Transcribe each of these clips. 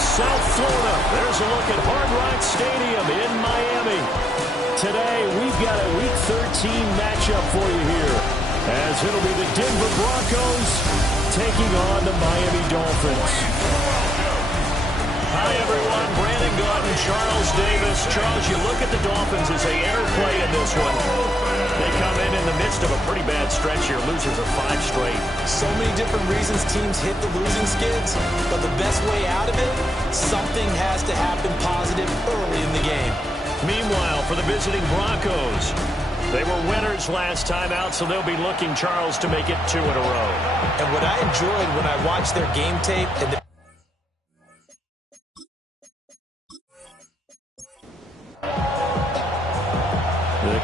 South Florida. There's a look at Hard Rock Stadium in Miami. Today, we've got a Week 13 matchup for you here, as it'll be the Denver Broncos taking on the Miami Dolphins. Hi, everyone. Brandon Gaudin, Charles Davis. Charles, you look at the Dolphins as they interplay in this one. They come in the midst of a pretty bad stretch here. Losers of 5 straight. So many different reasons teams hit the losing skids, but the best way out of it, something has to happen positive early in the game. Meanwhile, for the visiting Broncos, they were winners last time out, so they'll be looking, Charles, to make it 2 in a row. And what I enjoyed when I watched their game tape and the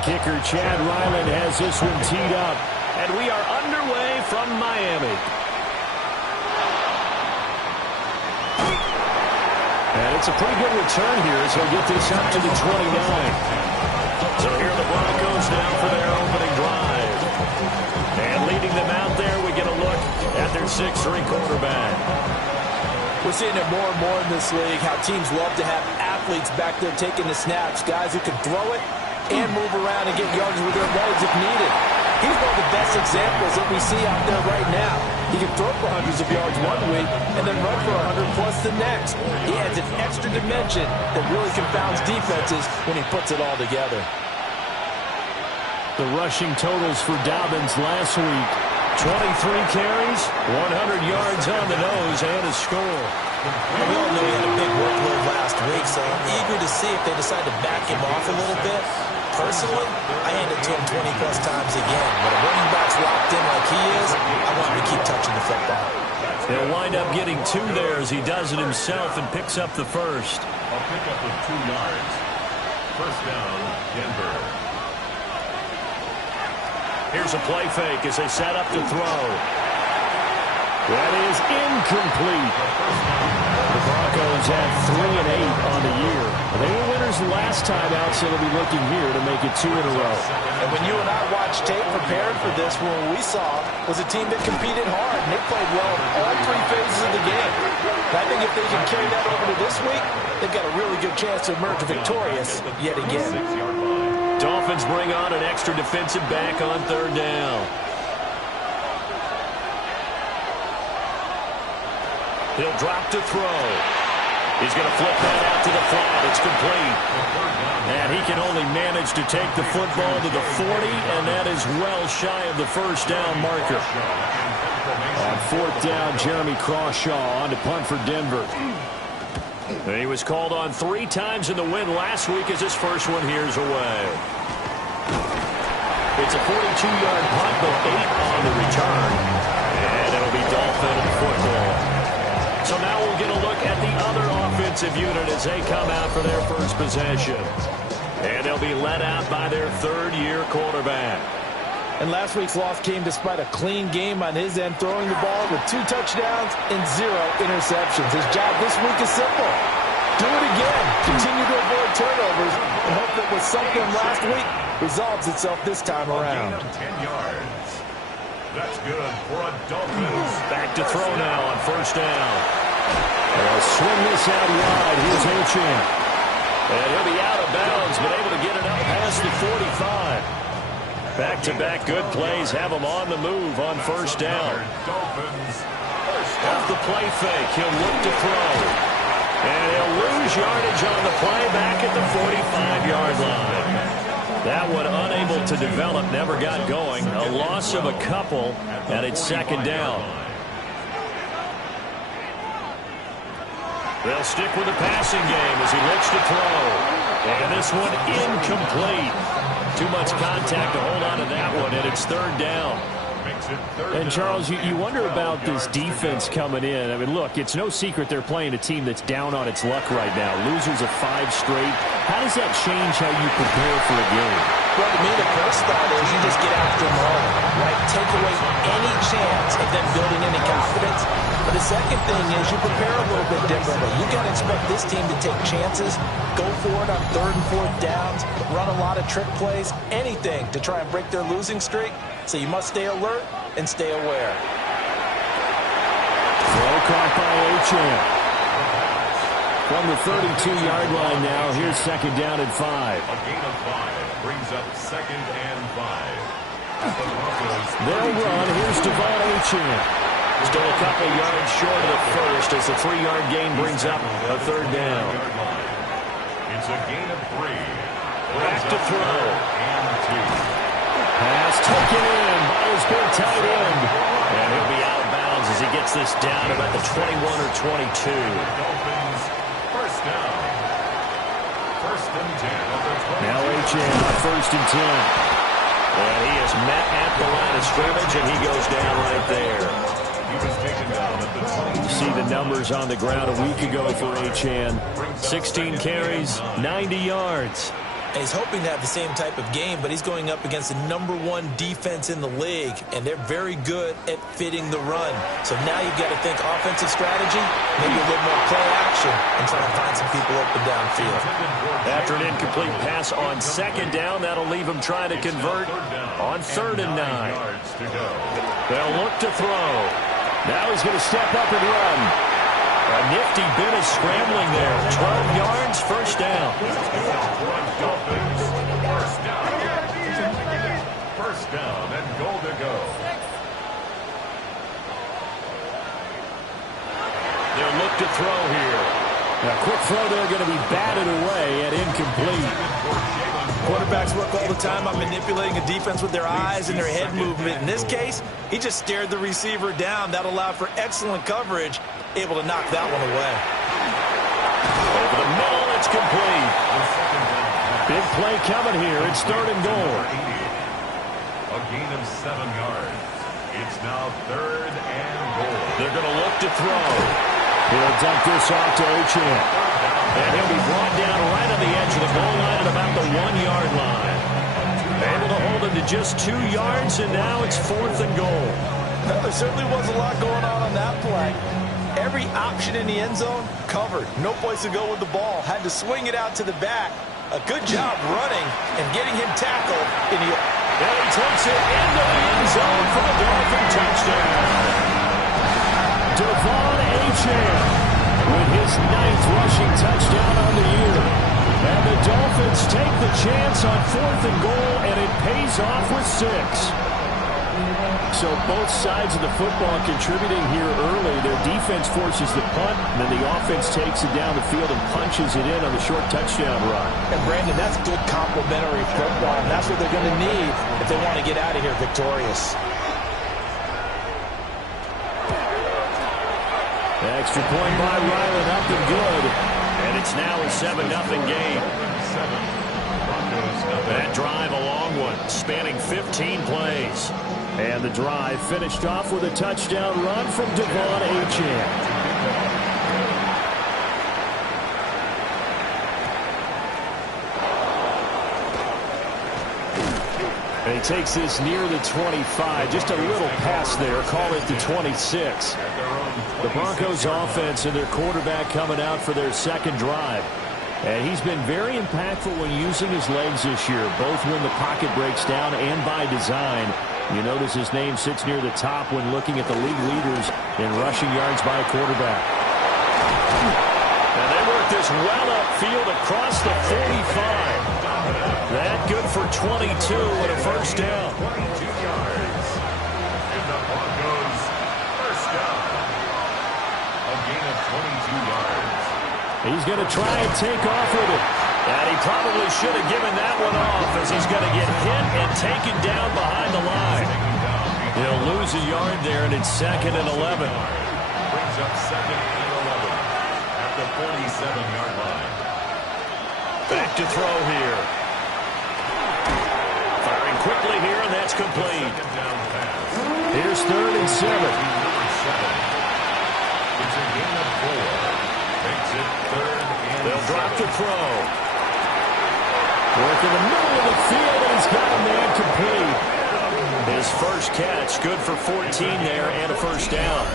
kicker, Chad Ryland, has this one teed up. And we are underway from Miami. And it's a pretty good return here as he'll get this up to the 29. So here are the Broncos now for their opening drive. And leading them out there, we get a look at their 6'3" quarterback. We're seeing it more and more in this league, how teams love to have athletes back there taking the snaps, guys who can throw it and move around and get yards with their legs if needed. He's one of the best examples that we see out there right now. He can throw for hundreds of yards one week and then run for 100 plus the next. He adds an extra dimension that really confounds defenses when he puts it all together. The rushing totals for Dobbins last week: 23 carries, 100 yards on the nose, and a score. And we all know he had a big workload last week, so I'm eager to see if they decide to back him off a little bit. Personally, I hand it to him 20-plus times again. When a running back's locked in like he is, I want him to keep touching the football. He'll wind up getting 2 there as he does it himself and picks up the first. I'll pick up with 2 yards. First down, Denver. Here's a play fake as they set up to throw. That is incomplete. The Broncos had 3 and 8 on the year. They were winners last time out, so they'll be looking here to make it 2 in a row. And when you and I watched tape preparing for this, what we saw was a team that competed hard, and they played well in all 3 phases of the game. And I think if they can carry that over to this week, they've got a really good chance to emerge victorious yet again. Dolphins bring on an extra defensive back on 3rd down. He'll drop to throw. He's going to flip that out to the flat. It's complete. And he can only manage to take the football to the 40, and that is well shy of the first down marker. On 4th down, Jeremy Crawshaw on to punt for Denver. And he was called on 3 times in the win last week as his first one here's away. It's a 42-yard punt, but 8 on the return. And it'll be Dolphin football. So now we'll get a look at the other offensive unit as they come out for their first possession. And they'll be led out by their 3rd-year quarterback. And last week's loss came despite a clean game on his end, throwing the ball with 2 touchdowns and 0 interceptions. His job this week is simple. Do it again. Continue to avoid turnovers and hope that what sunk them last week resolves itself this time around. 10 yards. That's good for a Dolphins. Back to throw now on 1st down. They'll swing this out wide. Here's Achane. And he'll be out of bounds, but able to get it up past the 45. Back-to-back good plays have him on the move on 1st down. Off the play fake, he'll look to throw. And he'll lose yardage on the play back at the 45-yard line. That one unable to develop, never got going. A loss of a couple, and it's 2nd down. They'll stick with the passing game as he looks to throw. And this one incomplete. Too much contact to hold on to that one, and it's 3rd down. And, Charles, you wonder about this defense coming in. I mean, look, it's no secret they're playing a team that's down on its luck right now. Losers of 5 straight. How does that change how you prepare for a game? Well, to me, the first thought is you just get after them all, right? Take away any chance of them building any confidence. But the second thing is you prepare a little bit differently. You got to expect this team to take chances, go for it on 3rd and 4th downs, run a lot of trick plays, anything to try and break their losing streak. So you must stay alert and stay aware. Throw caught by Achane. From the 32-yard line now, here's second down and 5. A gain of 5 brings up second and 5. At the Broncos. They'll run. Here's Devon Achane. Still a couple yards short of the first as the 3-yard gain brings up a third down. It's a gain of 3. Back to throw. And 2. Pass taken in by his big tight end. And he'll be out of bounds as he gets this down about the 21 or 22. Dolphins, first down. First and 10 at the 22. Now Achane on first and 10. And he is met at the line of scrimmage, and he goes down right there. He was taken down at the 22. You see the numbers on the ground a week ago for Achane. 16 carries, 90 yards. He's hoping to have the same type of game, but he's going up against the #1 defense in the league, and they're very good at fitting the run. So now you've got to think offensive strategy, maybe a little more play action, and try to find some people open downfield. After an incomplete pass on second down, that'll leave him trying to convert on third and 9. They'll look to throw. Now he's going to step up and run. A nifty bit of scrambling there. 12 yards, first down. Dolphins, first down and goal to go. They'll look to throw here. Now, quick throw there going to be batted away and incomplete. Quarterbacks work all the time on manipulating a defense with their eyes and their head movement. In this case, he just stared the receiver down. That allowed for excellent coverage, able to knock that one away. Over the middle, it's complete. Big play coming here. It's third and goal. A gain of 7 yards. It's now third and goal. They're going to look to throw. He'll dump this off to Achane. And he'll be brought down right on the edge of the goal line at about the 1-yard line. Able to hold him to just 2 yards, and now it's fourth and goal. Well, there certainly was a lot going on that play. Every option in the end zone covered. No place to go with the ball. Had to swing it out to the back. A good job running and getting him tackled in the... And he takes it into the end zone for the Dolphin touchdown. Devon Achane with his 9th rushing touchdown on the year. And the Dolphins take the chance on fourth and goal, and it pays off with 6. So both sides of the football contributing here early. Their defense forces the punt, and then the offense takes it down the field and punches it in on the short touchdown run. And Brandon, that's good complementary football, and that's what they're going to need if they want to get out of here victorious. Extra point by Ryland, up and good. And it's now a 7-0 game. That drive, a long one, spanning 15 plays. And the drive finished off with a touchdown run from Devon Achane. And he takes this near the 25. Just a little pass there. Call it the 26. The Broncos offense and their quarterback coming out for their second drive. And he's been very impactful when using his legs this year, both when the pocket breaks down and by design. You notice his name sits near the top when looking at the league leaders in rushing yards by a quarterback. And they work this well upfield across the 45. That good for 22 and a first down. 22 yards. And the Broncos first down. A gain of 22 yards. He's going to try and take off with it. And he probably should have given that one off as he's going to get hit and taken down behind the line. He'll lose a yard there, and it's second and 11. Brings up second and 11 at the 47-yard line. Back to throw here. Firing quickly here, and that's complete. Second down pass. Here's third and 7. It's a gain of 4. Makes it third and They'll drop 7. to throw. Work in the middle of the field, and he's got a man complete. His first catch, good for 14 there, and a first down.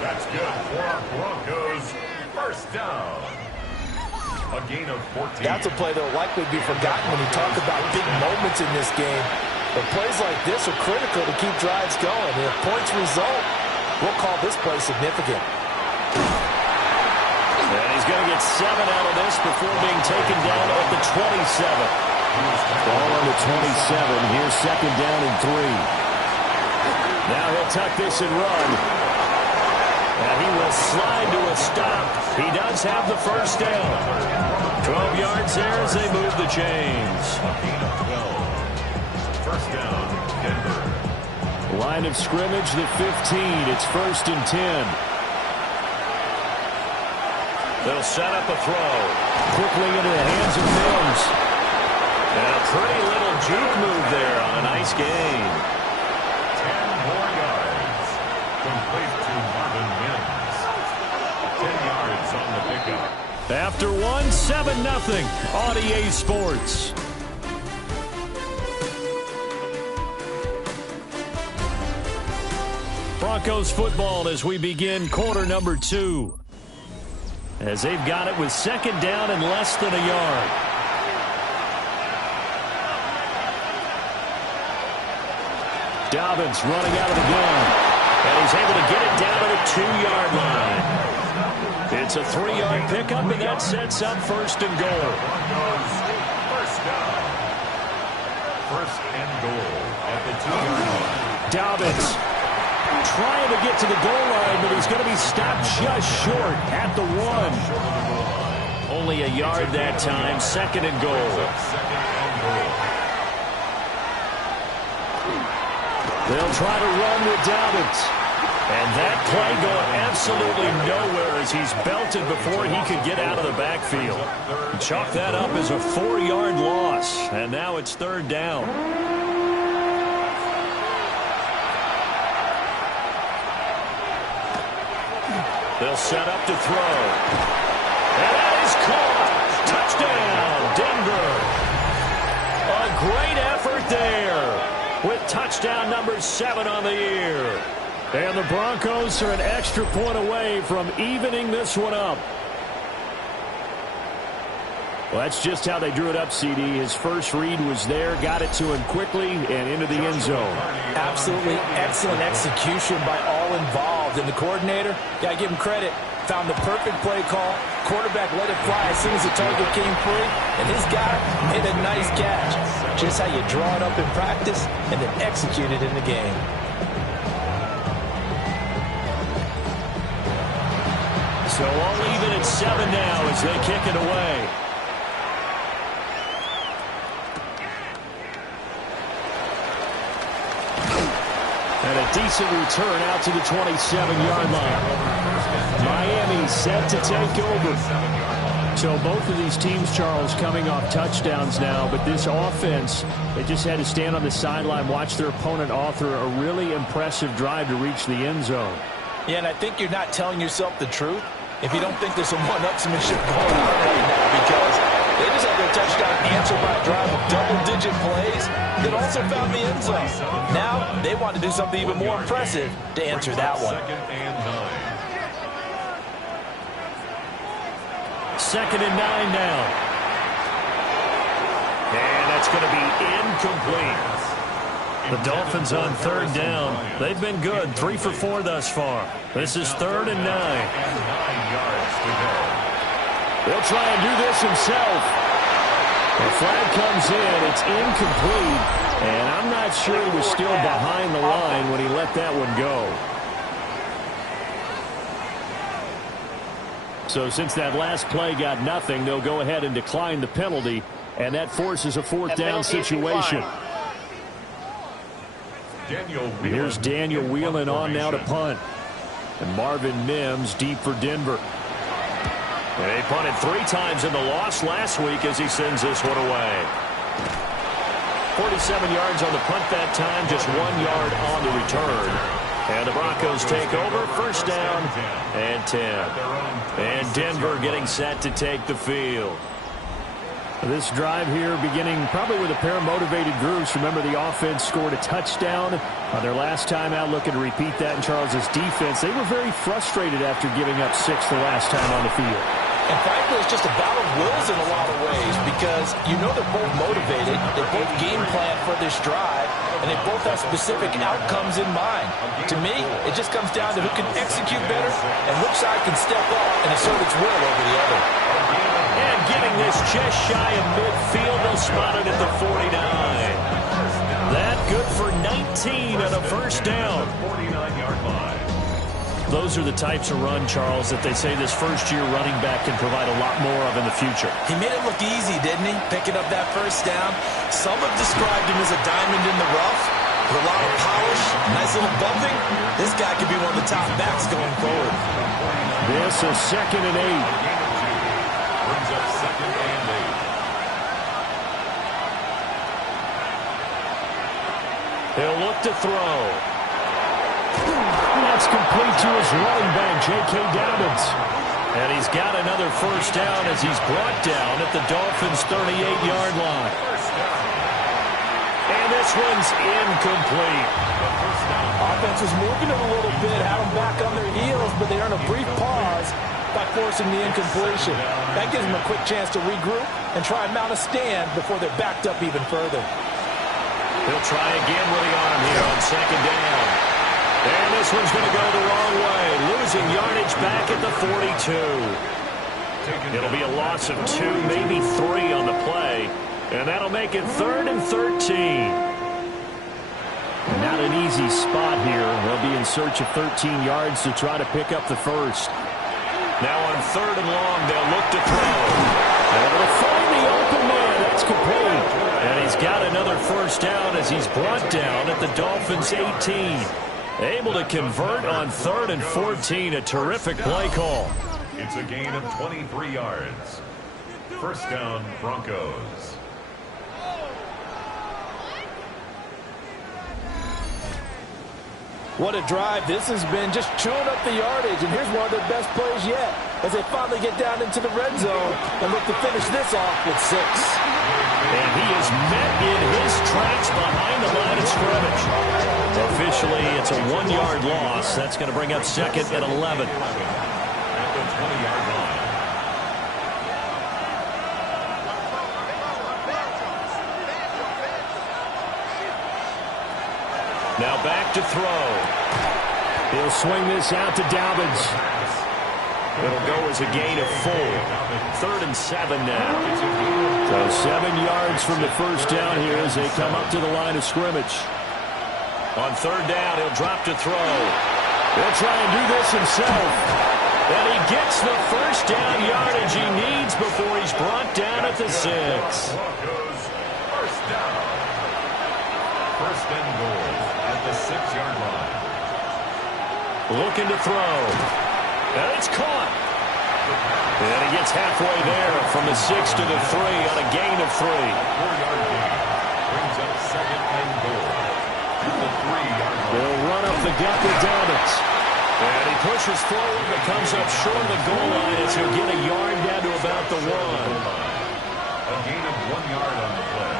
That's good for our Broncos. First down. A gain of 14. That's a play that will likely be forgotten when you talk about big moments in this game. But plays like this are critical to keep drives going. And if points result, we'll call this play significant. And he's get 7 out of this before being taken down at the 27. Ball on the 27. Here's second down and 3. Now he'll tuck this and run. And he will slide to a stop. He does have the first down. 12 yards there as they move the chains. First down, Denver. Line of scrimmage, the 15. It's first and 10. They'll set up a throw. Quickly into the hands of Mims. And a pretty little juke move there on a nice gain. 10 more yards. Complete to Marvin Mims. 10 yards on the pickup. After 1, 7-0 on EA Sports. Broncos football as we begin quarter number 2. As they've got it with second down and less than a yard. Dobbins running out of the gun. And he's able to get it down to the 2-yard line. It's a 3-yard pickup, and that sets up first and goal. Broncos, first down. First and goal at the 2-yard line. Dobbins trying to get to the goal line, but he's going to be stopped just short at the 1. Only a yard that time, second and goal. Second and goal. They'll try to run with Dobbins. And that play going absolutely nowhere as he's belted before he could get out of the backfield. Chalk that up as a 4-yard loss. And now it's third down. They'll set up to throw. And that is caught. Touchdown, Denver. A great effort there with touchdown number 7 on the year. And the Broncos are an extra point away from evening this one up. Well, that's just how they drew it up, CD. His first read was there, got it to him quickly, and into the end zone. Absolutely excellent execution by all involved. And the coordinator, got to give him credit, found the perfect play call. Quarterback let it fly as soon as the target came free, and his guy made a nice catch. Just how you draw it up in practice and then execute it in the game. So all even at 7 now as they kick it away. And a decent return out to the 27-yard line. Miami set to take over. So both of these teams, Charles, coming off touchdowns now, but this offense, they just had to stand on the sideline, watch their opponent author a really impressive drive to reach the end zone. Yeah, and I think you're not telling yourself the truth if you don't think there's some one-upsmanship going on right now, because they just had their touchdown answered by a drive of double-digit plays that also found the end zone. Now they want to do something even more impressive to answer that one. Second and 9. Second and 9 now. And that's going to be incomplete. The Dolphins on third down. They've been good, 3 for 4 thus far. This is third and 9. 9 yards to go. They'll try and do this himself. The flag comes in. It's incomplete. And I'm not sure he was still behind the line when he let that one go. So since that last play got nothing, they'll go ahead and decline the penalty. And that forces a fourth down situation. Here's Daniel Whelan on now to punt. And Marvin Mims deep for Denver. And they punted 3 times in the loss last week as he sends this one away. 47 yards on the punt that time, just 1 yard on the return. And the Broncos take over, first down and 10. And Denver getting set to take the field. This drive here beginning probably with a pair of motivated groups. Remember, the offense scored a touchdown on their last time out. Looking to repeat that in Charles's defense. They were very frustrated after giving up 6 the last time on the field. And frankly, it's just a battle of wills in a lot of ways, because you know they're both motivated. They both game plan for this drive. and they both have specific outcomes in mind. To me, it just comes down to who can execute better and which side can step up and assert its will over the other. And getting this just shy of midfield, they'll spot it at the 49. That good for 19 on a first down. 49-yard line. Those are the types of run, Charles, that they say this first-year running back can provide a lot more of in the future. He made it look easy, didn't he? Picking up that first down. Some have described him as a diamond in the rough. With a lot of polish, nice little bumping. This guy could be one of the top backs going forward. This is 2nd and 8. Brings up 2nd and 8. He'll look to throw. That's complete to his running back, J.K. Dobbins. And he's got another first down as he's brought down at the Dolphins' 38-yard line. And this one's incomplete. Offense was moving it a little bit, had them back on their heels, but they earned a brief pause by forcing the incompletion. That gives them a quick chance to regroup and try and mount a stand before they're backed up even further. He'll try again with the arm here on 2nd down. And this one's going to go the wrong way, losing yardage back at the 42. It'll be a loss of 2, maybe 3 on the play, and that'll make it 3rd and 13. Not an easy spot here. They'll be in search of 13 yards to try to pick up the first. Now on 3rd and long, they'll look to throw. And they'll find the open man. That's complete. And he's got another first down as he's brought down at the Dolphins' 18. Able to convert on 3rd and 14. A terrific play call. It's a gain of 23 yards. First down, Broncos. What a drive this has been, just chewing up the yardage, and here's one of their best plays yet as they finally get down into the red zone and look to finish this off with 6. And he is met in his tracks behind the line of scrimmage. Officially, it's a 1-yard loss. That's going to bring up 2nd and 11. At the 20-yard line. Now back to throw. He'll swing this out to Dobbins. It'll go as a gain of 4. 3rd and 7 now. So 7 yards from the first down here as they come up to the line of scrimmage. On 3rd down, he'll drop to throw. He'll try and do this himself. And he gets the first down yardage he needs before he's brought down at the 6. Broncos, first down. First and goal at the 6-yard line. Looking to throw. And it's caught. And he gets halfway there from the 6 to the 3 on a gain of 3. 4-yard gain brings up 2nd and goal at the 3-yard line. They'll run up the gut with Dobbins. And he pushes forward but comes up short of the goal line as he'll get a yard down to about the 1. A gain of 1 yard on the play.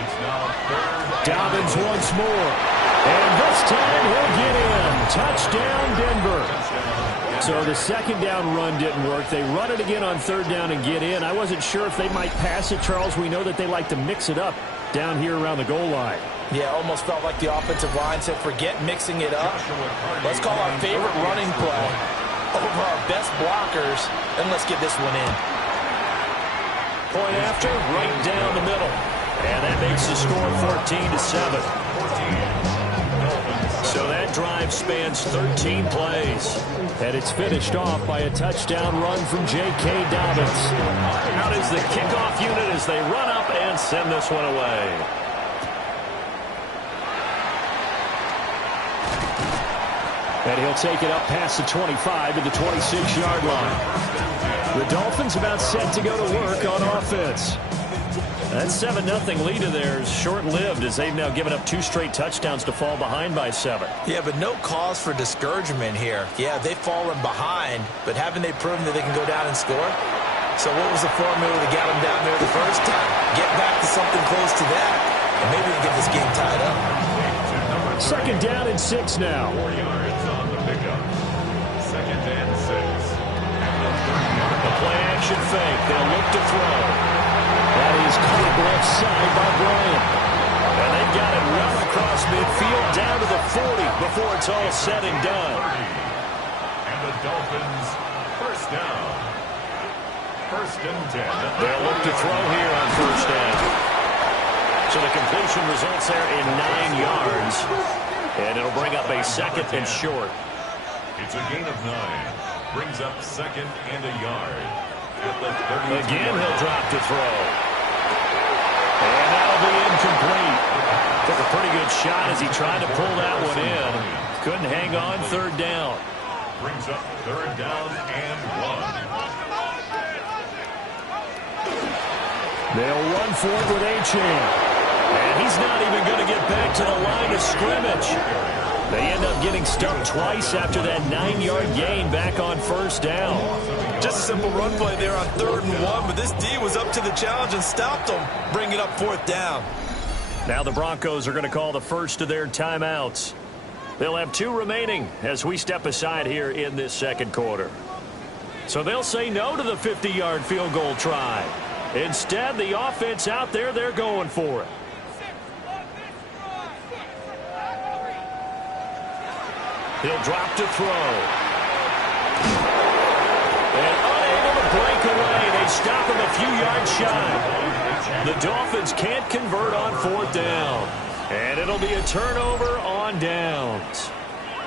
It's now 3rd. Dobbins once more. And this time he'll get in. Touchdown, Denver. So the 2nd down run didn't work. They run it again on 3rd down and get in. I wasn't sure if they might pass it, Charles. We know that they like to mix it up down here around the goal line. Yeah, almost felt like the offensive line said, forget mixing it up. Let's call our favorite running play over our best blockers, and let's get this one in. Point after, right down the middle. And that makes the score 14-7. So that drive spans 13 plays. And it's finished off by a touchdown run from J.K. Dobbins. Out is the kickoff unit as they run up and send this one away. And he'll take it up past the 25 to the 26-yard line. The Dolphins about set to go to work on offense. That 7-0 lead of theirs short-lived as they've now given up 2 straight touchdowns to fall behind by 7. Yeah, but no cause for discouragement here. Yeah, they've fallen behind, but haven't they proven that they can go down and score? So what was the formula that got them down there the first time? Get back to something close to that, and maybe we can get this game tied up. 2nd down and 6 now. 4 yards on the pickup. 2nd and 6. The play action fake. They'll look to throw. That is caught left side by Bryant. And they've got it well across midfield down to the 40 before it's all said and done. And the Dolphins, first down. First and 10. They'll look to throw here on first down. So the completion results there in 9 yards. And it'll bring up a second and short. It's a gain of 9. Brings up second and a yard. At the 32. Again, he'll drop to throw. And that'll be incomplete. Took a pretty good shot as he tried to pull that one in. Couldn't hang on, third down. Brings up third down and 1. They'll run for it with A-Chain. And he's not even going to get back to the line of scrimmage. They end up getting stumped twice after that 9-yard gain back on first down. Just a simple run play there on 3rd and 1, but this D was up to the challenge and stopped them, bringing up 4th down. Now the Broncos are going to call the first of their timeouts. They'll have 2 remaining as we step aside here in this second quarter. So they'll say no to the 50-yard field goal try. Instead, the offense out there, they're going for it. He'll drop to throw. And unable to break away. They stop him a few yards shy. The Dolphins can't convert on 4th down. And it'll be a turnover on downs.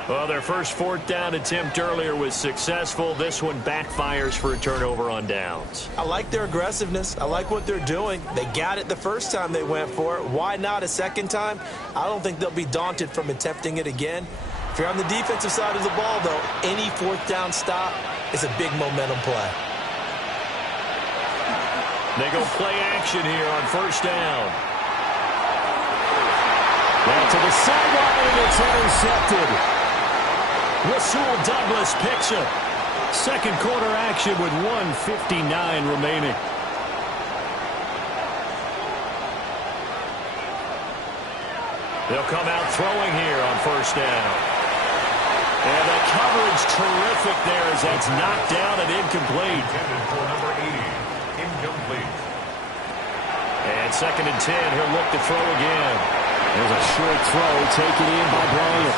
Well, their first 4th down attempt earlier was successful. This one backfires for a turnover on downs. I like their aggressiveness. I like what they're doing. They got it the first time they went for it. Why not a second time? I don't think they'll be daunted from attempting it again. If you're on the defensive side of the ball, though, any 4th down stop is a big momentum play. They go play action here on first down. Well, to the sideline, and it's intercepted. Rasul Douglas picks it. Second quarter action with 1:59 remaining. They'll come out throwing here on first down. And the coverage terrific there as that's knocked down and incomplete. Intended for number 80. Incomplete. And second and 10, he'll look to throw again. There's a short throw taken in by Bryant.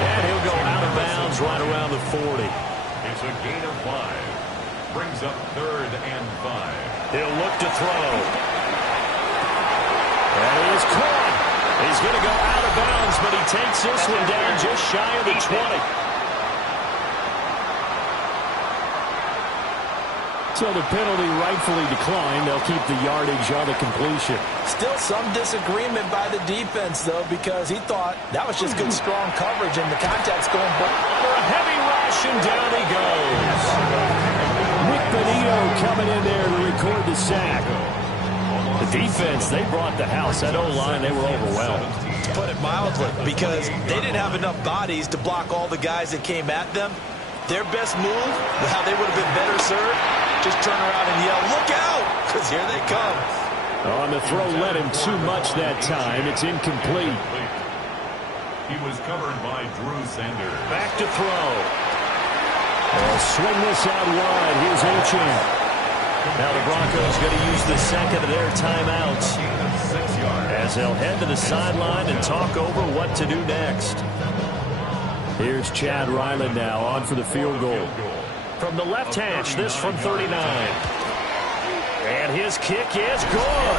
And he'll go out of bounds right around the 40. It's a gain of 5. Brings up 3rd and 5. He'll look to throw. And he is caught. He's going to go out of bounds, but he takes this one down just shy of the 20. So the penalty rightfully declined. They'll keep the yardage on the completion. Still some disagreement by the defense, though, because he thought that was just good, strong coverage, and the contact's going back. For a heavy rush, and down he goes. Nick Benito coming in there to record the sack. The defense, they brought the house. That O-line, they were overwhelmed. To put it mildly, because they didn't have enough bodies to block all the guys that came at them. Their best move, how they would have been better served, just turn around and yell, "Look out!" because here they come. On the throw, led him too much that time. It's incomplete. He was covered by Drew Sanders. Back to throw. They'll swing this out wide. Here's A-Chain. Now the Broncos going to use the second of their timeouts as they'll head to the sideline and talk over what to do next. Here's Chad Ryland now on for the field goal. From the left hash, this from 39. And his kick is good.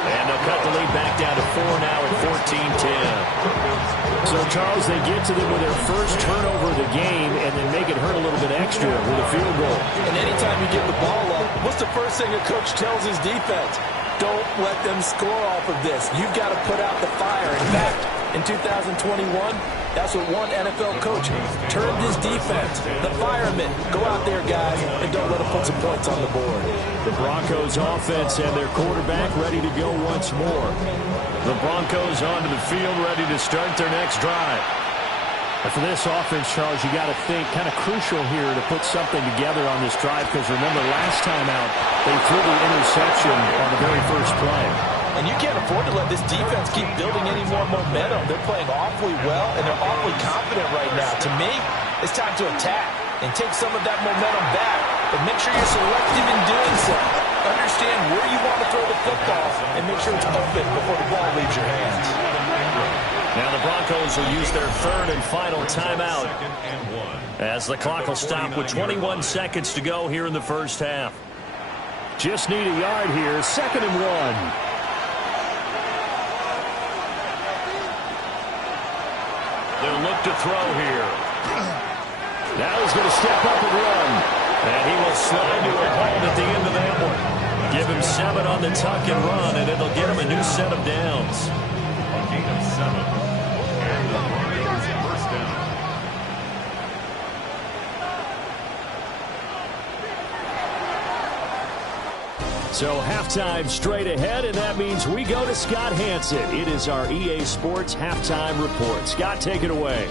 And they'll cut the lead back down to 4 now at 14-10. So, Charles, they get to them with their first turnover of the game and then make it hurt a little bit extra with a field goal. And anytime you give the ball up, what's the first thing a coach tells his defense? Don't let them score off of this. You've got to put out the fire. In fact, in 2021, that's what one NFL coach turned his defense. The firemen. Go out there, guys, and don't let them put some points on the board. The Broncos offense and their quarterback ready to go once more. The Broncos onto the field ready to start their next drive. And for this offense, Charles, you got to think kind of crucial here to put something together on this drive because remember last time out they threw the interception on the very first play. And you can't afford to let this defense keep building any more momentum. They're playing awfully well, and they're awfully confident right now. To me, it's time to attack and take some of that momentum back. But make sure you're selective in doing so. Understand where you want to throw the football and make sure it's open before the ball leaves your hands. Now the Broncos will use their third and final timeout as the clock will stop with 21 seconds to go here in the first half. Just need a yard here, 2nd and 1. They'll look to throw here. Now he's going to step up and run. And he will slide to a hold at the end of that one. Give him 7 on the tuck and run, and it'll get him a new set of downs. A gain of 7. And the Broncos first down. So halftime straight ahead, and that means we go to Scott Hansen. It is our EA Sports Halftime Report. Scott, take it away.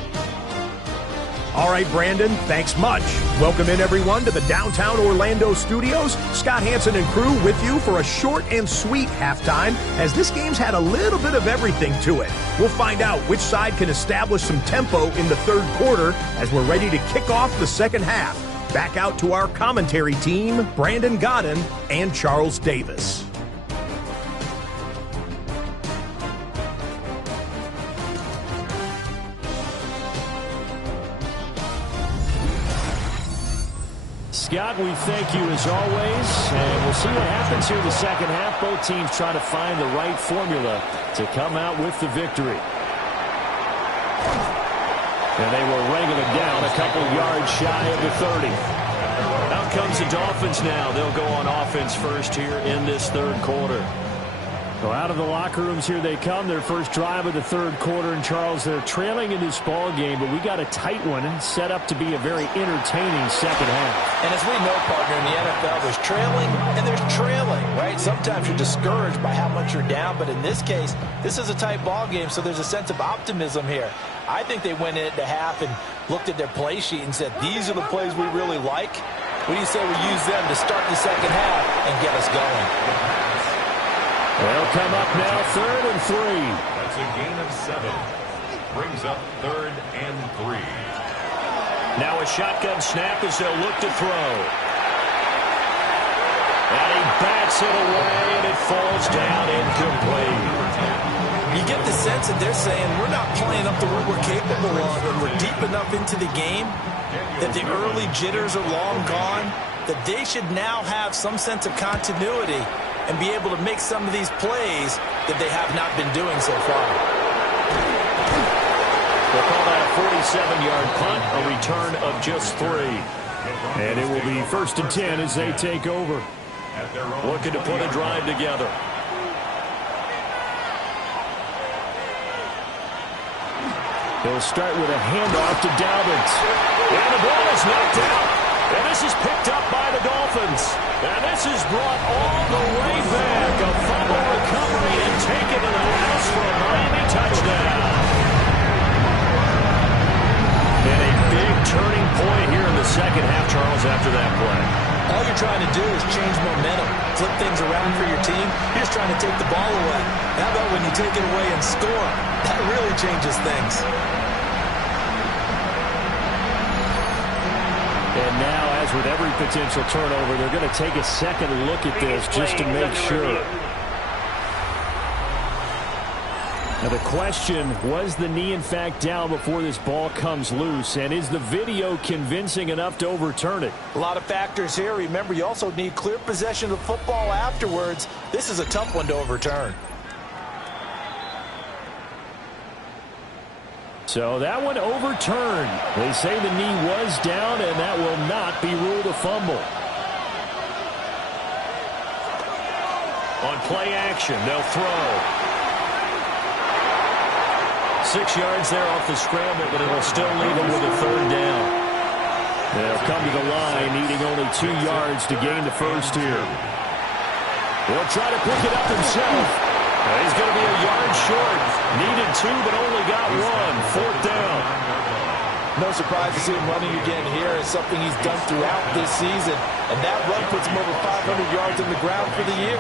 All right, Brandon, thanks much. Welcome in, everyone, to the downtown Orlando studios. Scott Hansen and crew with you for a short and sweet halftime, as this game's had a little bit of everything to it. We'll find out which side can establish some tempo in the third quarter as we're ready to kick off the second half. Back out to our commentary team, Brandon Godden and Charles Davis. Scott, we thank you as always, and we'll see what happens here in the second half. Both teams try to find the right formula to come out with the victory. And they will wrangle it down a couple yards shy of the 30. Out comes the Dolphins now. They'll go on offense first here in this third quarter. So out of the locker rooms here they come. Their first drive of the third quarter. And Charles, they're trailing in this ball game, but we got a tight one set up to be a very entertaining second half. And as we know, partner, in the NFL, there's trailing and there's trailing, right? Sometimes you're discouraged by how much you're down, but in this case, this is a tight ball game, so there's a sense of optimism here. I think they went into half and looked at their play sheet and said, these are the plays we really like. What do you say we use them to start the second half and get us going? They'll come up now, 3rd and 3. That's a gain of 7. Brings up 3rd and 3. Now a shotgun snap as they'll look to throw. And he bats it away, and it falls down incomplete. You get the sense that they're saying we're not playing up to what we're capable of, and we're deep enough into the game that the early jitters are long gone, that they should now have some sense of continuity and be able to make some of these plays that they have not been doing so far. They'll call that a 47-yard punt, a return of just 3. And it will be 1st and 10 as they take over. Looking to put a drive together. They'll start with a handoff to Dobbins. And the ball is knocked out. And this is picked up by the Dolphins. And this is brought all the way back. A fumble recovery and taken to the house for a Miami touchdown. And a big turning point here in the second half, Charles, after that play. All you're trying to do is change momentum, flip things around for your team. You're just trying to take the ball away. How about when you take it away and score? That really changes things. And now, as with every potential turnover, they're going to take a second look at this just to make sure. Now the question, was the knee in fact down before this ball comes loose? And is the video convincing enough to overturn it? A lot of factors here. Remember, you also need clear possession of football afterwards. This is a tough one to overturn. So that one overturned. They say the knee was down, and that will not be ruled a fumble. On play action, they'll throw. 6 yards there off the scramble, but it'll still leave them with a 3rd down. They'll come to the line, needing only 2 yards to gain the first here. He'll try to pick it up himself. He's going to be a yard short. Needed 2, but only got 1. 4th down. No surprise to see him running again here. It's something he's done throughout this season. And that run puts him over 500 yards on the ground for the year.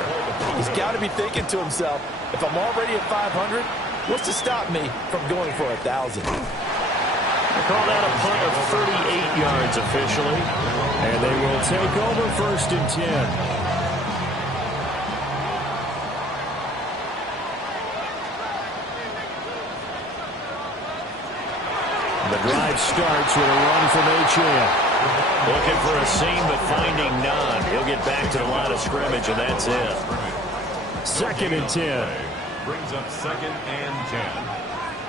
He's got to be thinking to himself, if I'm already at 500, what's to stop me from going for 1,000? They call that a punt of 38 yards officially. And they will take over 1st and 10. The drive starts with a run from Achane. Looking for a seam, but finding none. He'll get back to the line of scrimmage, and that's it. 2nd and 10. Brings up 2nd and 10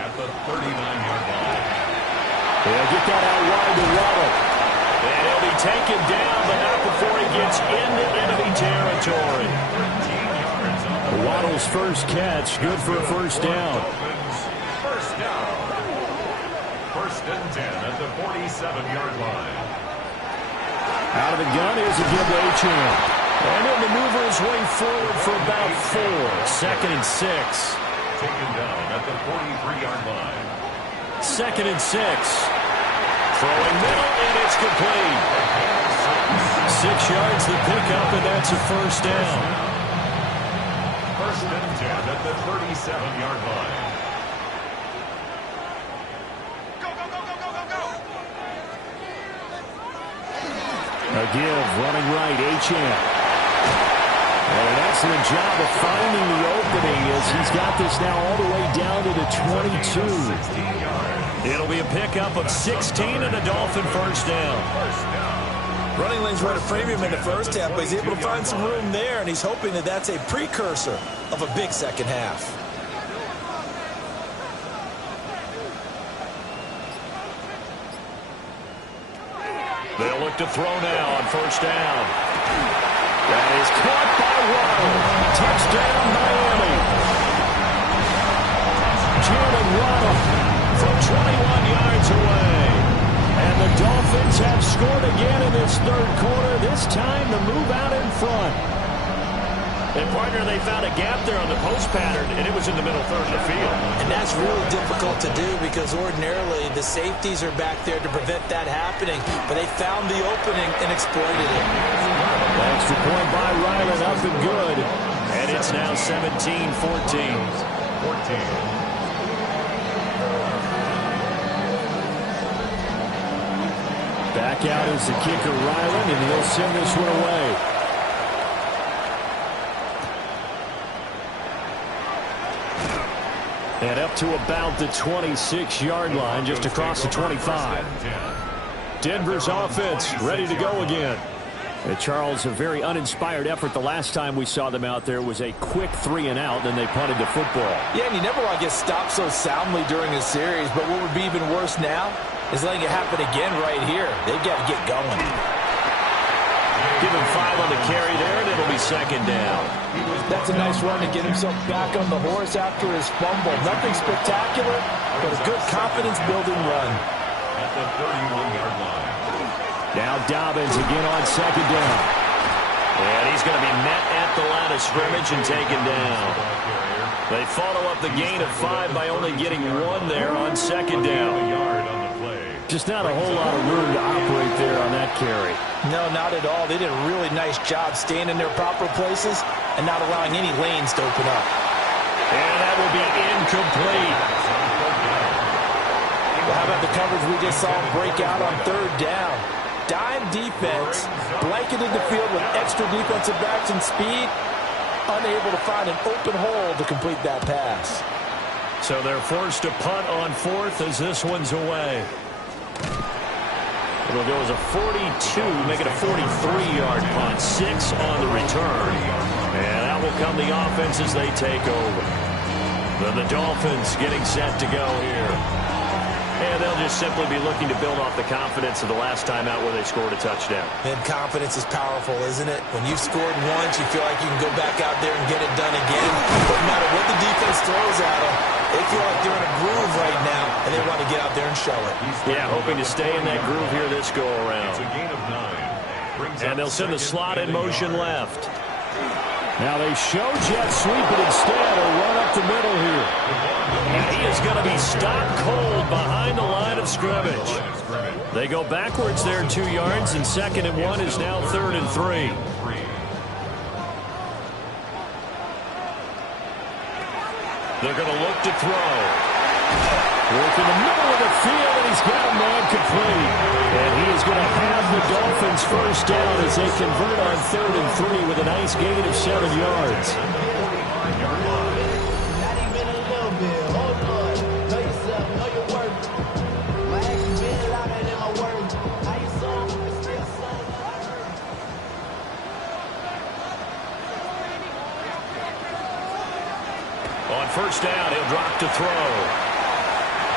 at the 39-yard line. He'll get that out wide to Waddle. And he'll be taken down, but not before he gets into enemy territory. Waddle's first catch, good for a first down. First down. 1st and 10 at the 47-yard line. Out of the gun, here's a give to Achane. And he'll maneuver his way forward for about 4. 2nd and 6. Taken down at the 43-yard line. 2nd and 6. Throwing middle, and it's complete. 6 yards the pickup, and that's a first down. 1st and 10 at the 37-yard line. A give, running right, Achane. And an excellent job of finding the opening as he's got this now all the way down to the 22. It'll be a pickup of 16 and a Dolphin first down. Running lanes were at a premium in the first half, but he's able to find some room there, and he's hoping that that's a precursor of a big second half. They'll look to throw now on first down. That is caught by Waddle. Touchdown, Miami. Jalen Waddle from 21 yards away. And the Dolphins have scored again in this 3rd quarter. This time the move out in front. And, partner, they found a gap there on the post pattern, and it was in the middle 3rd of the field. And that's really difficult to do because ordinarily the safeties are back there to prevent that happening. But they found the opening and exploited it. Extra point by Ryland, up and good. And it's now 17-14. Back out is the kicker, Ryland, and he'll send this one away. And up to about the 26-yard line, just across the 25. Denver's offense ready to go again. Charles, a very uninspired effort the last time we saw them out there was a quick 3-and-out, then they punted the football. Yeah, and you never want to get stopped so soundly during a series, but what would be even worse now is letting it happen again right here. They've got to get going. Give him 5 on the carry there, and it'll be 2nd down. That's a nice run to get himself back on the horse after his fumble. Nothing spectacular, but a good confidence-building run. At the 31-yard line. Now Dobbins again on 2nd down. And he's going to be met at the line of scrimmage and taken down. They follow up the gain of 5 by only getting 1 there on 2nd down. Just not a whole lot of room to operate there on that carry. No, not at all. They did a really nice job staying in their proper places and not allowing any lanes to open up. And that will be incomplete. Well, how about the coverage we just saw break out on 3rd down? Dime defense, blanketed the field with extra defensive backs and speed, unable to find an open hole to complete that pass. So they're forced to punt on 4th as this one's away. It'll go as a 42, make it a 43-yard punt, 6 on the return. And that will come the offense as they take over. Then the Dolphins getting set to go here. And they'll just simply be looking to build off the confidence of the last time out where they scored a touchdown. And confidence is powerful, isn't it? When you've scored once, you feel like you can go back out there and get it done again. No matter what the defense throws at them, they feel like they're in a groove right now, and they want to get out there and show it. Yeah, hoping to stay in that groove here this go-around. It's a gain of 9. And they'll send the slot in motion left. Now they show jet sweep it instead, or run up the middle here. And he is going to be stopped cold behind the line of scrimmage. They go backwards there 2 yards, and 2nd and 1 is now 3rd and 3. They're going to look to throw. Work in the middle of the field, and he's got a man complete. And he is going to have the Dolphins first down as they convert on 3rd and 3 with a nice gain of 7 yards. drop to throw.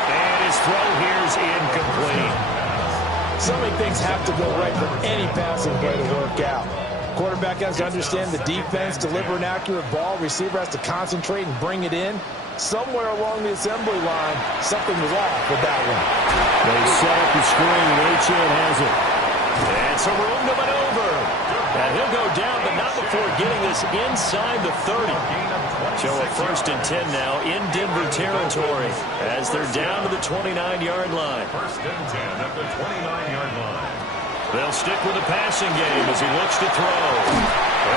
And his throw here is incomplete. So many things have to go right for any passing play to work out. Quarterback has to understand the defense, deliver an accurate ball. Receiver has to concentrate and bring it in. Somewhere along the assembly line, something was off with that one. They set up the screen. H.N. has it. And some room to maneuver. And he'll go down, but not before getting this inside the 30. So a 1st and 10 now in Denver territory as they're down to the 29-yard line. 1st and 10 at the 29-yard line. They'll stick with the passing game as he looks to throw.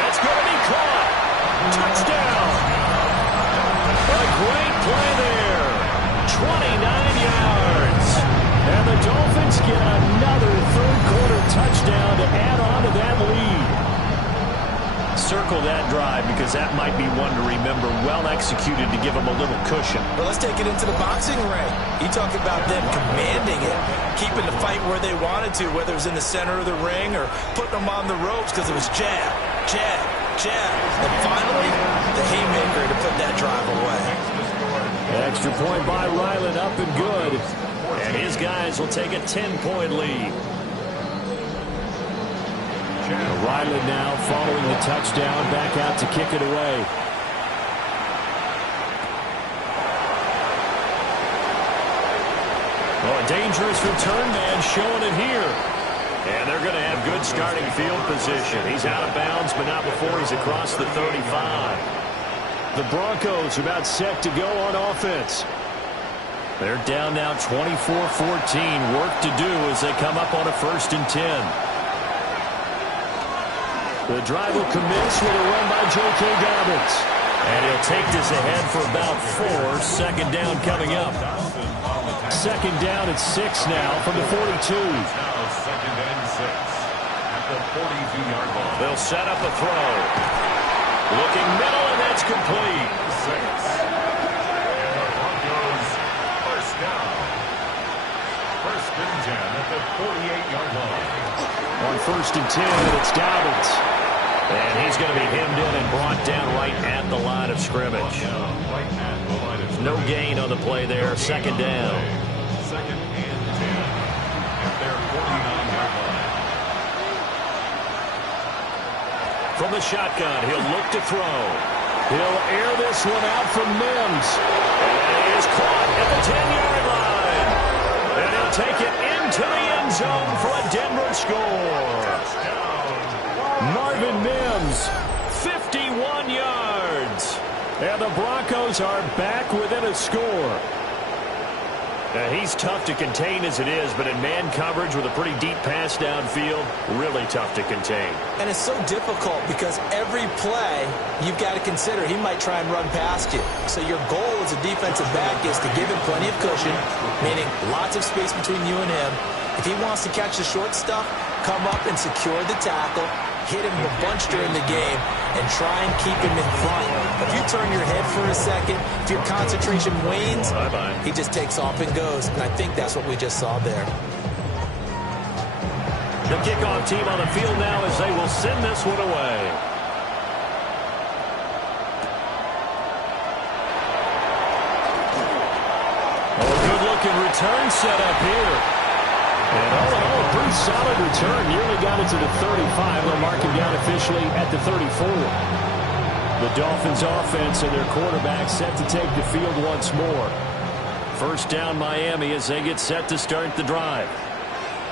That's going to be caught. Touchdown. A great play there. 29 yards. And the Dolphins get another third-quarter touchdown to add on to that lead. Circle that drive because that might be one to remember. Well executed to give them a little cushion. Well, let's take it into the boxing ring. You talk about them commanding it, keeping the fight where they wanted to, whether it was in the center of the ring or putting them on the ropes because it was jab, jab, jab. And finally, the haymaker to put that drive away. Extra point by Ryland, up and good. And his guys will take a 10-point lead. Ryland now following the touchdown, back out to kick it away. Oh, a dangerous return man showing it here. And they're going to have good starting field position. He's out of bounds, but not before he's across the 35. The Broncos are about set to go on offense. They're down now 24-14. Work to do as they come up on a 1st and 10. The drive will commence with a run by J.K. Dobbins. And he'll take this ahead for about 4. 2nd down coming up. 2nd down at 6 now from the 42. Now 2nd and 6 at the 42-yard line. They'll set up a throw. Looking middle, and that's complete. 6. And the Broncos, 1st down. 1st and 10 at the 48-yard line. On 1st and 10, it's Dobbins. And he's going to be hemmed in and brought down right at the line of scrimmage. No gain on the play there. 2nd down. 2nd and 10 at their 49-yard line. From the shotgun, he'll look to throw. He'll air this one out from Mims. And he is caught at the 10-yard line. And he'll take it into the end zone for a Denver score. Marvin Mims, 51 yards. And the Broncos are back within a score. Now, he's tough to contain as it is, but in man coverage with a pretty deep pass downfield, really tough to contain. And it's so difficult because every play you've got to consider he might try and run past you. So your goal as a defensive back is to give him plenty of cushion, meaning lots of space between you and him. If he wants to catch the short stuff, come up and secure the tackle, hit him a bunch during the game, and try and keep him in front. If you turn your head for a second, if your concentration wanes, he just takes off and goes. And I think that's what we just saw there. The kickoff team on the field now as they will send this one away. Oh, good-looking return set up here. And all in all, a pretty solid return. Nearly got it to the 35. They'll mark him down officially at the 34. The Dolphins offense and their quarterback set to take the field once more. 1st down Miami as they get set to start the drive.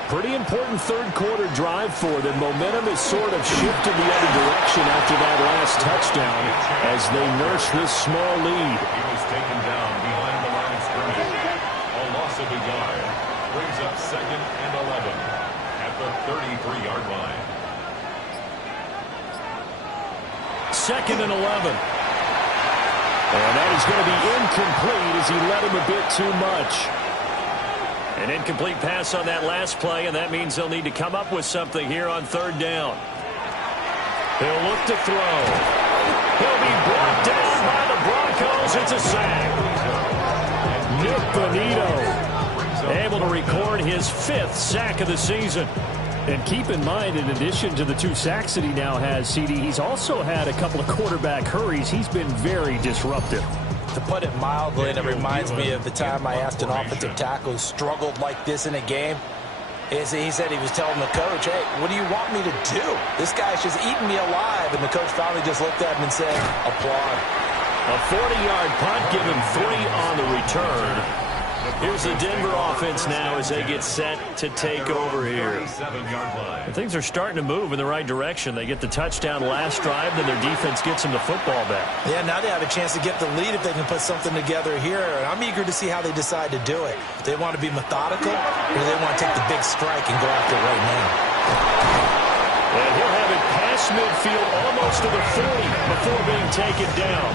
Pretty important third-quarter drive for them. Momentum has sort of shifted the other direction after that last touchdown as they nurse this small lead. He was taken down behind the line of scrimmage. A loss of a yard brings up 2nd and 11 at the 33-yard line. 2nd and 11. And that is going to be incomplete as he led him a bit too much. An incomplete pass on that last play, and that means they'll need to come up with something here on 3rd down. He'll look to throw. He'll be brought down by the Broncos. It's a sack. Nick Bonito able to record his 5th sack of the season. And keep in mind, in addition to the 2 sacks that he now has, CD, he's also had a couple of quarterback hurries. He's been very disruptive. To put it mildly, and it reminds me of the time I asked an offensive tackle who struggled like this in a game. He said he was telling the coach, hey, what do you want me to do? This guy's just eating me alive. And the coach finally just looked at him and said, applaud. A 40-yard punt, give him 3 on the return. Here's the Denver offense now as they get set to take over here. And things are starting to move in the right direction. They get the touchdown last drive, then their defense gets them the football back. Yeah, now they have a chance to get the lead if they can put something together here. And I'm eager to see how they decide to do it. If they want to be methodical, or do they want to take the big strike and go after it right now? And he'll have it past midfield almost to the 40 before being taken down.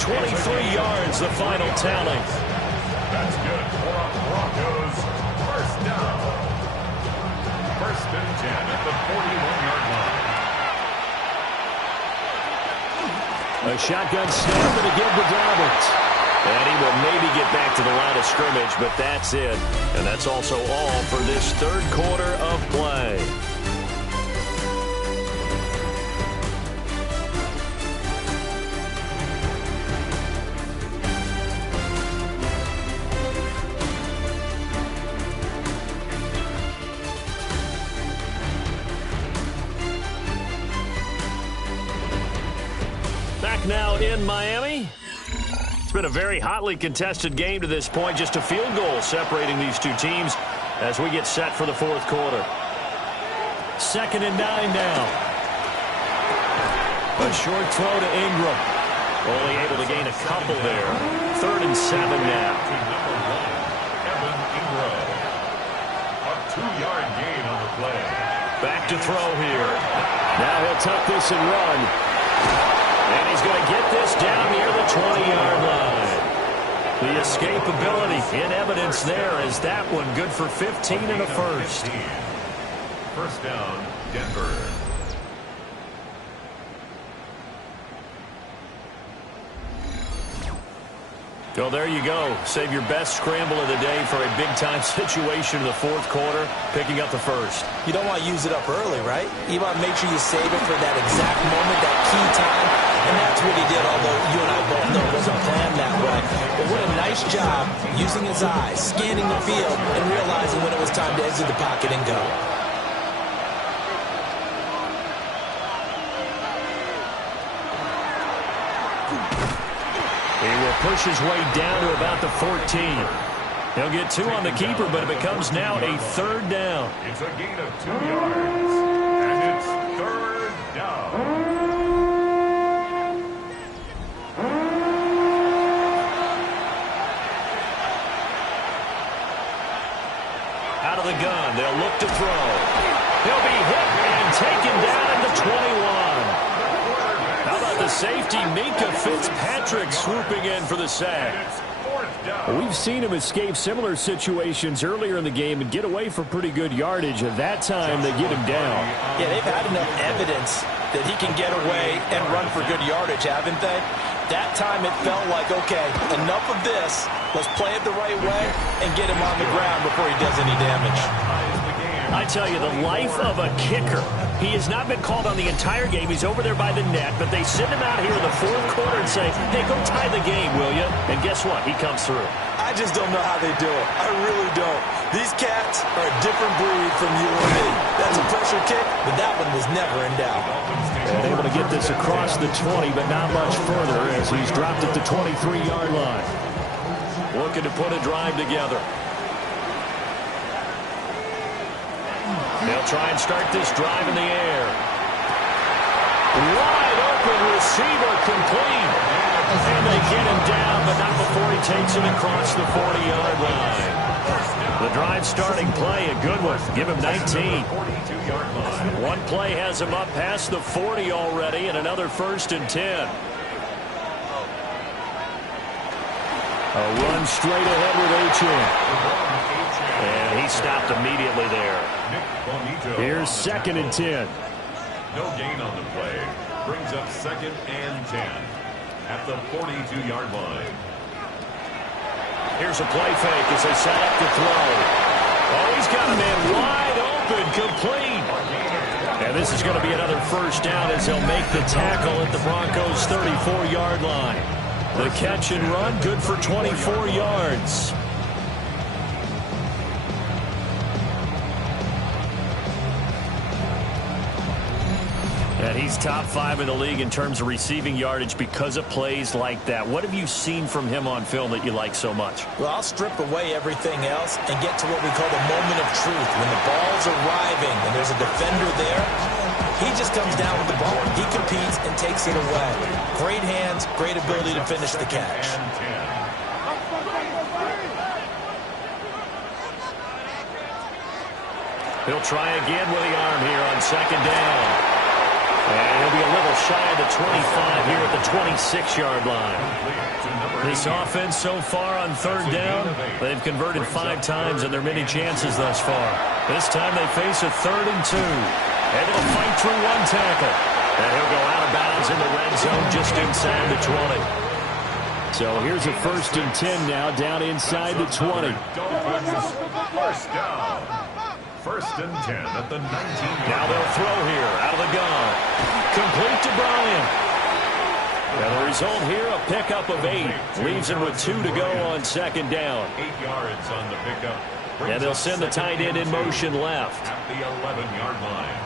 23 yards, the final tally. That's good for a Broncos first down. First and 10 at the 41-yard line. A shotgun snap and again to Dobbins. And he will maybe get back to the line of scrimmage, but that's it. And that's also all for this third quarter of play. Now in Miami. It's been a very hotly contested game to this point. Just a field goal separating these two teams as we get set for the fourth quarter. 2nd and 9 now. A short throw to Ingram. Only able to gain a couple there. 3rd and 7 now. Evan Ingram. A 2-yard gain on the play. Back to throw here. Now he'll tuck this and run. And he's going to get this down near the 20-yard line. The escapability in evidence there as that one good for 15 and a first. First down, Denver. So there you go. Save your best scramble of the day for a big-time situation in the fourth quarter, picking up the first. You don't want to use it up early, right? You want to make sure you save it for that exact moment, that key time. And that's what he did, although you and I both know it wasn't planned that way. But what a nice job using his eyes, scanning the field, and realizing when it was time to exit the pocket and go. He will push his way down to about the 14. He'll get 2 on the keeper, but it becomes now a 3rd down. It's a gain of 2 yards, and it's 3rd down. Out of the gun, they'll look to throw. He'll be hit and taken down at the 21. How about the safety, Minka Fitzpatrick, swooping in for the sack. We've seen him escape similar situations earlier in the game and get away for pretty good yardage. At that time, they get him down. Yeah, they've had enough evidence that he can get away and run for good yardage, haven't they? That time it felt like, okay, enough of this. Let's play it the right way and get him on the ground before he does any damage. I tell you, the life of a kicker. He has not been called on the entire game. He's over there by the net, but they send him out here in the fourth quarter and say, hey, go tie the game, will you? And guess what? He comes through. I just don't know how they do it. I really don't. These cats are a different breed from you and me. That's a pressure kick, but that one was never in doubt. And able to get this across the 20, but not much further as he's dropped at the 23-yard line. Looking to put a drive together. They'll try and start this drive in the air. Wide open receiver complete. And they get him down, but not before he takes it across the 40-yard line. The drive starting play, a good one. Give him 19. One play has him up past the 40 already, and another 1st and 10. A run straight ahead with Achane. And he stopped immediately there. Here's 2nd and 10. No gain on the play. Brings up 2nd and 10 at the 42-yard line. Here's a play fake as they set up to throw. Oh, he's got a man wide open, complete. And this is going to be another 1st down as they'll make the tackle at the Broncos' 34-yard line. The catch and run, good for 24 yards. And he's top 5 in the league in terms of receiving yardage because of plays like that. What have you seen from him on film that you like so much? Well, I'll strip away everything else and get to what we call the moment of truth. When the ball's arriving and there's a defender there, he just comes down with the ball. He competes and takes it away. Great hands, great ability to finish the catch. He'll try again with the arm here on second down. And he'll be a little shy of the 25 here at the 26-yard line. This offense so far on third down, they've converted 5 times in their many chances thus far. This time they face a 3rd and 2. Able to fight through 1 tackle. And he'll go out of bounds in the red zone just inside the 20. So here's a 1st and 10 now down inside the 20. Dolphins, first down. 1st and 10 at the 19. Now they'll throw here out of the gun. Complete to Bryant. And the result here, a pickup of 8. Leaves him with 2 to go on second down. 8 yards on the pickup. And they'll send the tight end in motion left. At the 11-yard line.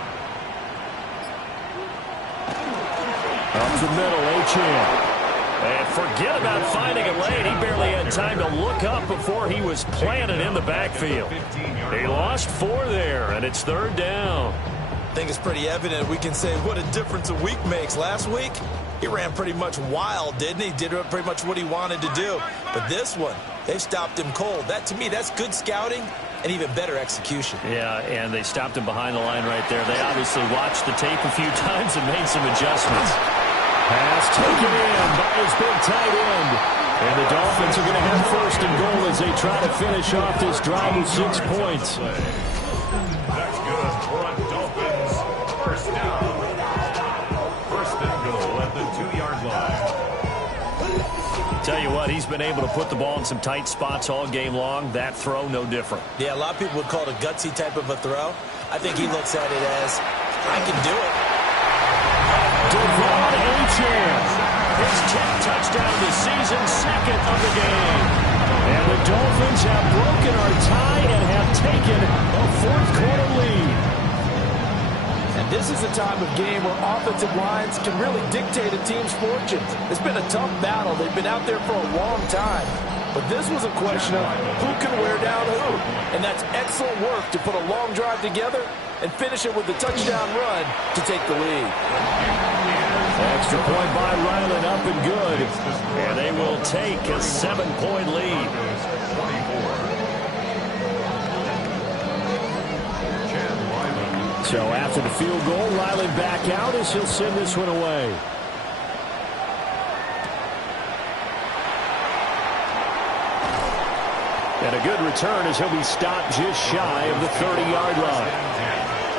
Up the middle, Achane. And forget about finding a lane. He barely had time to look up before he was planted in the backfield. He lost 4 there, and it's 3rd down. I think it's pretty evident. We can say what a difference a week makes. Last week, he ran pretty much wild, didn't he? Did pretty much what he wanted to do. But this one, they stopped him cold. That, to me, that's good scouting and even better execution. Yeah, and they stopped him behind the line right there. They obviously watched the tape a few times and made some adjustments. Pass taken in by his big tight end. And the Dolphins are going to have 1st and goal as they try to finish off this drive with 6 points. That's good for a Dolphins first down. 1st and goal at the 2-yard line. Tell you what, he's been able to put the ball in some tight spots all game long. That throw, no different. Yeah, a lot of people would call it a gutsy type of a throw. I think he looks at it as, I can do it. Devon Achane, his 10th touchdown of the season, 2nd of the game. And the Dolphins have broken our tie and have taken a 4th quarter lead. And this is a time of game where offensive lines can really dictate a team's fortunes. It's been a tough battle. They've been out there for a long time. But this was a question of who can wear down who. And that's excellent work to put a long drive together and finish it with a touchdown run to take the lead. Extra point by Ryland, up and good. And they will take a 7-point lead. So after the field goal, Ryland back out as he'll send this one away. And a good return as he'll be stopped just shy of the 30-yard line.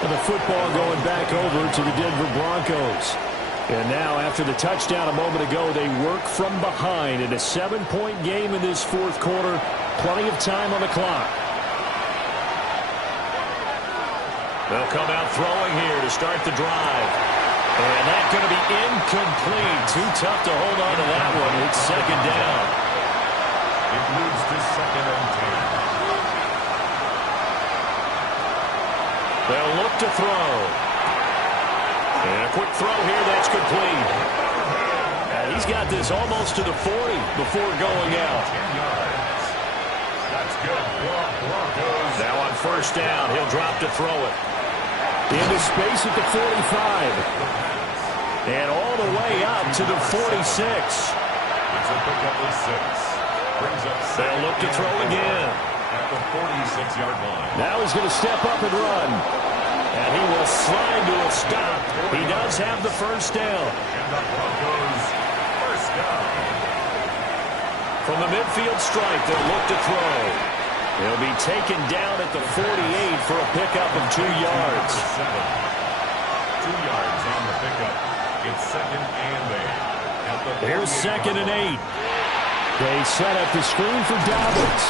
And the football going back over to the Denver Broncos. And now, after the touchdown a moment ago, they work from behind in a 7-point game in this 4th quarter. Plenty of time on the clock. They'll come out throwing here to start the drive. And that's going to be incomplete. Too tough to hold on to that one. It's 2nd down. It moves to 2nd and 10. They'll look to throw. And a quick throw here, that's complete. And he's got this almost to the 40 before going out. 10 yards. That's good. Broncos. Now on 1st down, he'll drop to throw it. Into space at the 45. And all the way up to the 46. It's a pickup of 6. Brings up 7. They'll look to throw again. At the 46-yard line. Now he's going to step up and run. And he will slide to a stop. He does have the 1st down. And the Broncos first down. From the midfield stripe, they'll look to throw. He'll be taken down at the 48 for a pickup of 2 yards. 7. 2 yards on the pickup. It's 2nd and 8. Here's 2nd and 8. They set up the screen for Dobbins.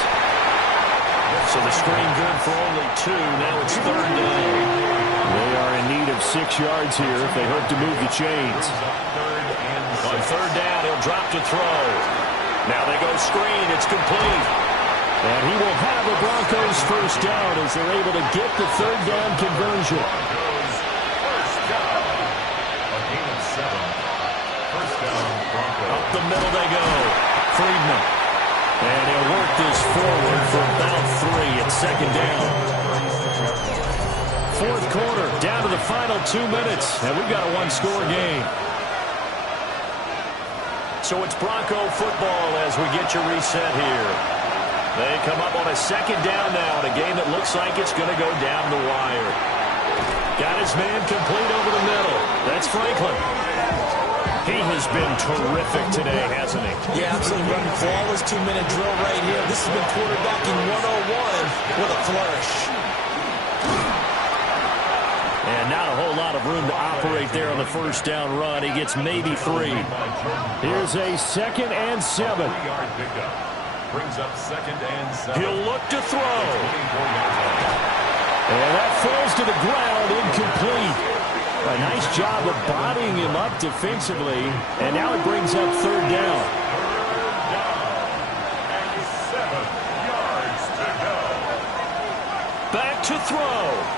So the screen good for only 2. Now it's 3rd down. They are in need of 6 yards here if they hope to move the chains. third down. He'll drop to throw. Now they go screen. It's complete. And he will have a Broncos first down as they're able to get the third down conversion. Broncos first down. A gain of 7. First down, Broncos. Up the middle they go. Friedman. And he'll work this forward for about 3 at second down. Fourth quarter, down to the final 2 minutes, and we've got a one-score game. So it's Bronco football as we get you reset here. They come up on a second down now in a game that looks like it's going to go down the wire. Got his man complete over the middle. That's Franklin. He has been terrific today, hasn't he? Yeah, absolutely running flawless 2-minute drill right here. This has been quarterbacking 101 with a flourish. And not a whole lot of room to operate there on the first down run. He gets maybe 3. Here's a 2nd and 7. 3-yard pickup. Brings up 2nd and 7. He'll look to throw. 24 yards out. And that falls to the ground, incomplete. A nice job of bodying him up defensively. And now it brings up third down. Third down. And 7 yards to go. Back to throw.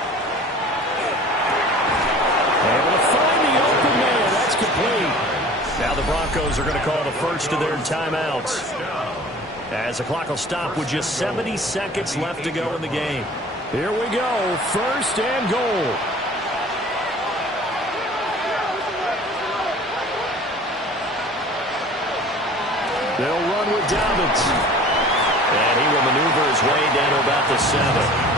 Able to find the open man. That's complete. Now the Broncos are going to call the first of their timeouts, as the clock will stop with just 70 seconds left to go in the game. Here we go. First and goal. They'll run with Dobbins. And he will maneuver his way down to about the 7.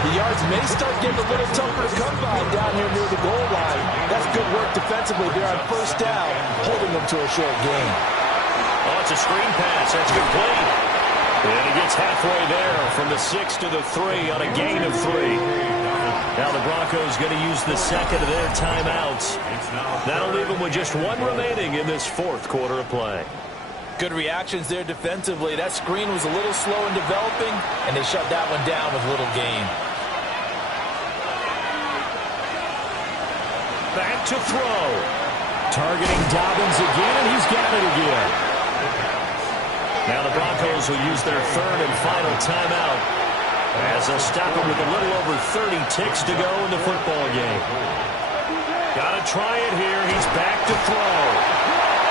The yards may start getting a little tougher to come by down here near the goal line. That's good work defensively here on first down, holding them to a short gain. Oh, it's a screen pass. That's complete. And he gets halfway there from the 6 to the 3 on a gain of 3. Now the Broncos going to use the second of their timeouts. That'll leave them with just 1 remaining in this fourth quarter of play. Good reactions there defensively. That screen was a little slow in developing, and they shut that one down with little gain. Back to throw. Targeting Dobbins again, and he's got it again. Now the Broncos will use their third and final timeout, as they'll stop it with a little over 30 ticks to go in the football game. Got to try it here. He's back to throw.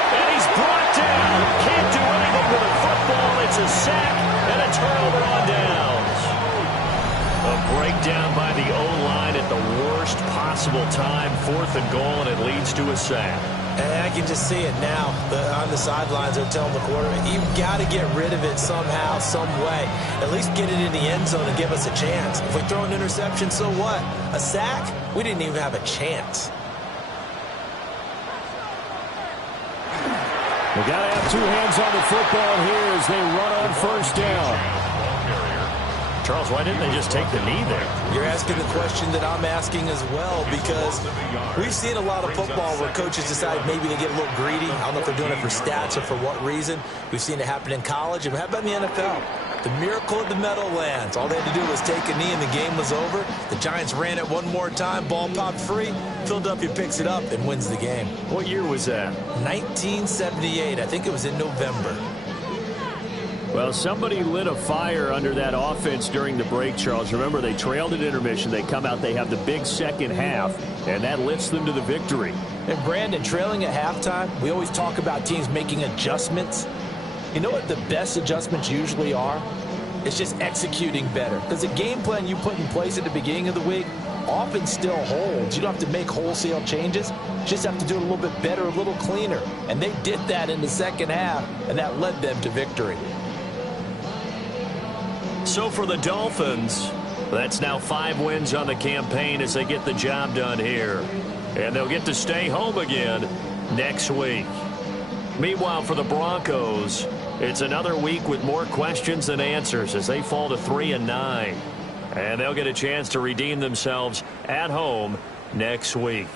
And he's brought down. Can't do anything with a football. It's a sack and a turnover on downs. A breakdown by the O-line at the worst possible time. 4th and goal, and it leads to a sack. And I can just see it now. On the sidelines, they're telling the quarterback, you've got to get rid of it somehow, some way. At least get it in the end zone and give us a chance. If we throw an interception, so what? A sack? We didn't even have a chance. We got to have 2 hands on the football here as they run on first down. Charles, why didn't they just take the knee there? You're asking the question that I'm asking as well, because we've seen a lot of football where coaches decide maybe they get a little greedy. I don't know if they're doing it for stats or for what reason. We've seen it happen in college. And how about in the NFL? The miracle of the Meadowlands. All they had to do was take a knee and the game was over. The Giants ran it one more time. Ball popped free. Philadelphia picks it up and wins the game. What year was that? 1978. I think it was in November. Well, somebody lit a fire under that offense during the break, Charles. Remember, they trailed at intermission. They come out, they have the big second half, and that lifts them to the victory. And Brandon, trailing at halftime, we always talk about teams making adjustments. You know what the best adjustments usually are? It's just executing better. Because the game plan you put in place at the beginning of the week often still holds. You don't have to make wholesale changes. You just have to do it a little bit better, a little cleaner. And they did that in the second half, and that led them to victory. So for the Dolphins, that's now 5 wins on the campaign as they get the job done here. And they'll get to stay home again next week. Meanwhile, for the Broncos, it's another week with more questions than answers as they fall to 3-9. And they'll get a chance to redeem themselves at home next week.